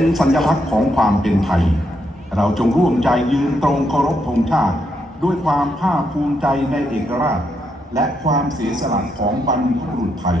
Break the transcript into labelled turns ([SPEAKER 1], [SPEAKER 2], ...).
[SPEAKER 1] ็นสัญลักษณ์ของความเป็นไทย เราจงร่วมใจยืนตรงเคารพธงชาติ ด้วยความภาคภูมิใจในเอกราช และความเสียสละของบรรพบุรุษไทย